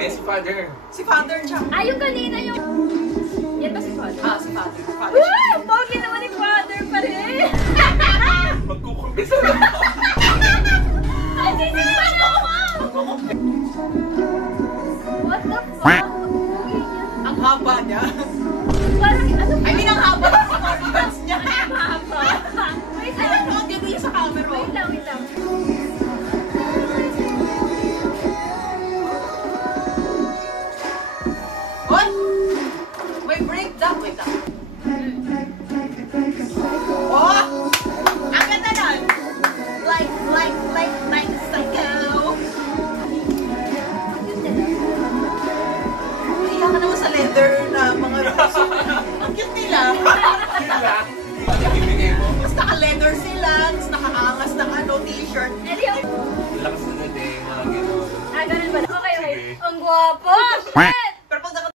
Si Father. Si Father siya. Ay, yung kanina yung... Yan ba si Father? Ah, si Father. Father. Wow! Pogi naman ni Father pa rin! Magkukumpisa na. Ay, sinipan mo! What the fuck? Ang haba niya. Parang ano ba? I mean, ang haba ng performance niya. Haba. Wait lang. Ayun, no, gabi niya sa camera. Wait lang, wait lang. What? May breakdown. Wait lang. Oh! Ang ganda nun! Like psycho! Kaya ka naman sa leather na mga reaction. Ang cute nila. Sila. Ibigay mo. Tapos naka-leather sila, tapos nakaangas ng t-shirt. Edi yung... Lakas na din, mga gano'n. Ah, ganun ba? Okay, okay. Sige. Ang gwapo! Shit!